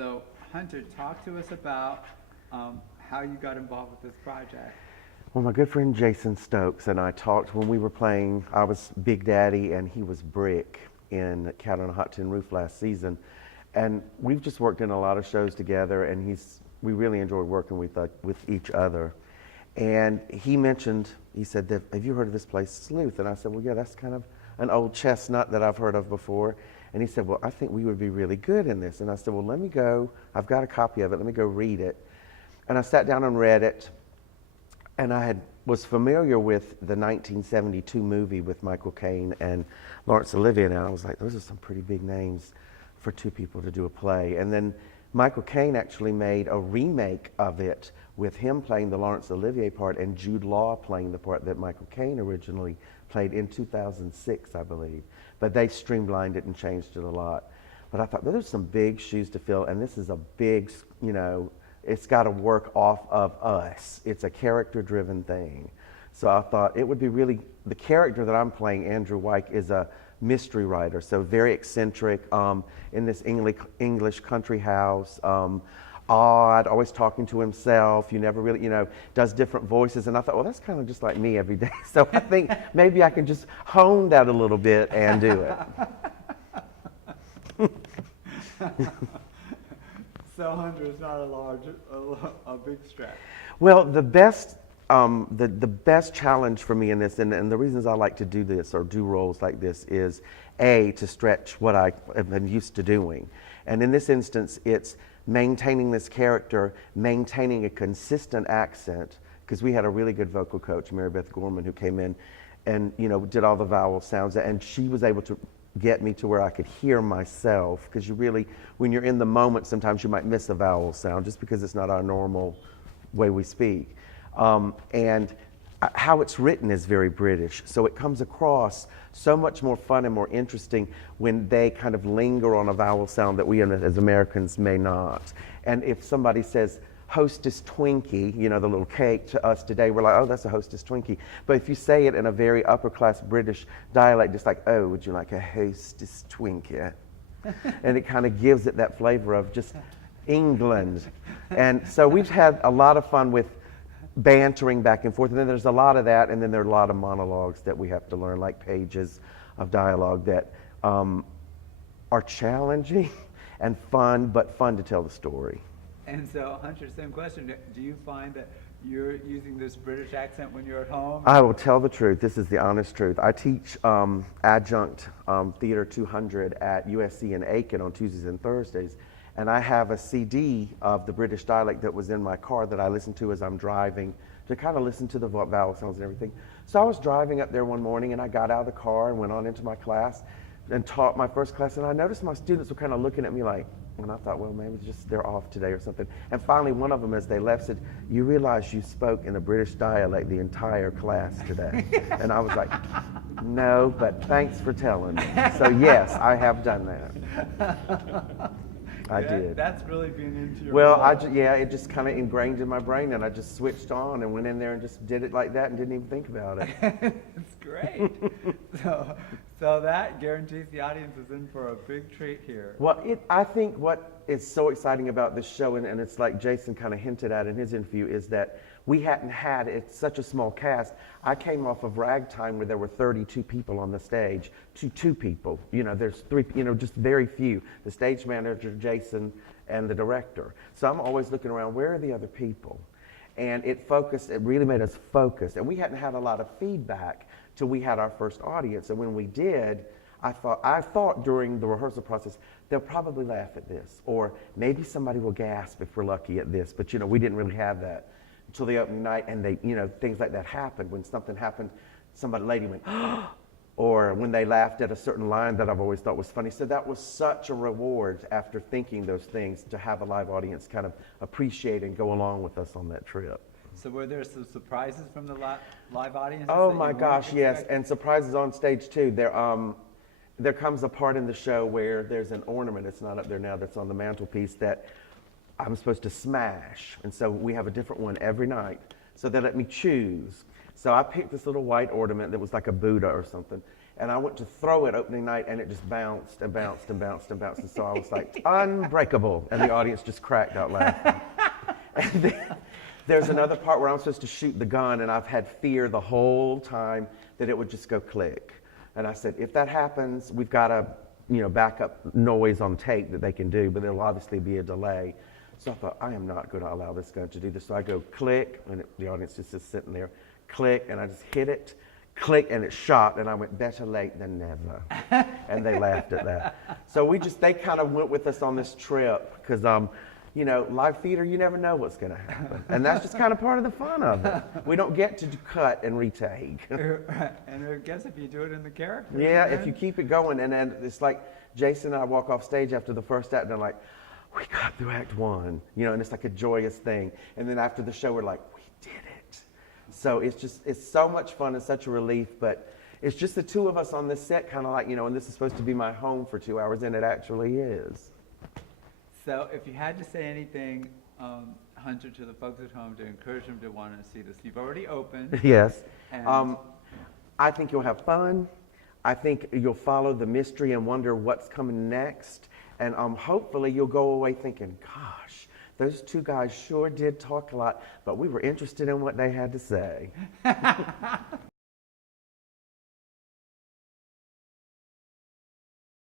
So, Hunter, talk to us about how you got involved with this project. Well, my good friend Jason Stokes and I talked when we were playing. I was Big Daddy and he was Brick in Cat on a Hot Tin Roof last season. And we've just worked in a lot of shows together, and we really enjoy working with each other. And he said, have you heard of this place, Sleuth? And I said, well, yeah, that's kind of an old chestnut that I've heard of before. And he said, well, I think we would be really good in this. And I said, well, let me go. I've got a copy of it. Let me go read it. And I sat down and read it. And I was familiar with the 1972 movie with Michael Caine and Laurence Olivier. And I was like, those are some pretty big names for two people to do a play. And then Michael Caine actually made a remake of it with him playing the Laurence Olivier part and Jude Law playing the part that Michael Caine originally played in 2006, I believe. But they streamlined it and changed it a lot. But I thought, there's some big shoes to fill, and this is a big, it's got to work off of us. It's a character-driven thing. So I thought it would be the character that I'm playing, Andrew Wyke, is a mystery writer, so very eccentric, in this English country house, odd, always talking to himself. You never really, does different voices. And I thought, well, that's kind of just like me every day. So I think maybe I can just hone that a little bit and do it. So, Hunter, it's not a big stretch. Well, the best challenge for me in this, and the reasons I like to do this or do roles like this is, A, to stretch what I am used to doing. And in this instance, it's maintaining this character, maintaining a consistent accent, because we had a really good vocal coach, Mary Beth Gorman, who came in and, did all the vowel sounds, and she was able to get me to where I could hear myself, because when you're in the moment, sometimes you might miss a vowel sound just because it's not our normal way we speak. And how it's written is very British, so it comes across so much more fun and more interesting when they kind of linger on a vowel sound that we as Americans may not. And if somebody says Hostess Twinkie, the little cake, to us today, we're like, oh, that's a Hostess Twinkie. But if you say it in a very upper class British dialect, just like, oh, would you like a Hostess Twinkie? And it kind of gives it that flavor of just England. And so we've had a lot of fun with bantering back and forth, and then there's a lot of that, and then there are a lot of monologues that we have to learn, like pages of dialogue that are challenging and fun, but fun to tell the story. And so, Hunter, same question. Do you find that you're using this British accent when you're at home? I will tell the truth. This is the honest truth. I teach adjunct Theater 200 at USC in Aiken on Tuesdays and Thursdays. And I have a CD of the British dialect that was in my car that I listen to as I'm driving to kind of listen to the vowel sounds and everything. So I was driving up there one morning, and I got out of the car and went on into my class and taught my first class. And I noticed my students were kind of looking at me like, and I thought, well, maybe they're off today or something. And finally, one of them, as they left, said, you realize you spoke in a British dialect the entire class today. And I was like, no, but thanks for telling me. So yes, I have done that. I did. That's really been into your Well, role. it just kind of ingrained in my brain, and I just switched on and went in there and just did it like that and didn't even think about it. It's great. So that guarantees the audience is in for a big treat here. Well, I think what is so exciting about this show, and it's like Jason kind of hinted at in his interview, is that we hadn't had, it's such a small cast. I came off of Ragtime where there were 32 people on the stage to 2 people. There's 3, just very few. The stage manager, Jason, and the director. So I'm always looking around, where are the other people? And it really made us focus. And we hadn't had a lot of feedback till we had our first audience. And when we did, I thought during the rehearsal process, they'll probably laugh at this. Or maybe somebody will gasp if we're lucky at this. But we didn't really have that until the opening night, and they, things like that happened. When something happened, lady went, or when they laughed at a certain line that I've always thought was funny. So that was such a reward after thinking those things, to have a live audience kind of appreciate and go along with us on that trip. So were there some surprises from the live audience? Oh my gosh, yes, and surprises on stage too. There comes a part in the show where there's an ornament, it's not up there now, that's on the mantelpiece that I'm supposed to smash. And so we have a different one every night. So they let me choose. So I picked this little white ornament that was like a Buddha or something. And I went to throw it opening night, and it just bounced and bounced and bounced and bounced. And so I was like, unbreakable. And the audience just cracked out laughing. And then there's another part where I'm supposed to shoot the gun, and I've had fear the whole time that it would just go click. And I said, if that happens, we've got a backup noise on tape that they can do, but there'll obviously be a delay. So I thought, I am not going to allow this gun to do this. So I go click, and the audience just is sitting there, click, and I just hit it. Click, and it shot, and I went, better late than never. And they laughed at that. So they kind of went with us on this trip, because, live theater, you never know what's going to happen. And that's just kind of part of the fun of it. We don't get to cut and retake. And I guess if you do it in the character. Yeah, if you keep it going, and then it's like Jason and I walk off stage after the first act, and they're like, we got through Act 1, and it's like a joyous thing. And then after the show, we're like, we did it. So it's so much fun and such a relief, but it's just the two of us on this set, kind of like, and this is supposed to be my home for 2 hours, and it actually is. So if you had to say anything, Hunter, to the folks at home to encourage them to want to see this, you've already opened. Yes. And I think you'll have fun. I think you'll follow the mystery and wonder what's coming next. And hopefully you'll go away thinking, gosh, those two guys sure did talk a lot, but we were interested in what they had to say.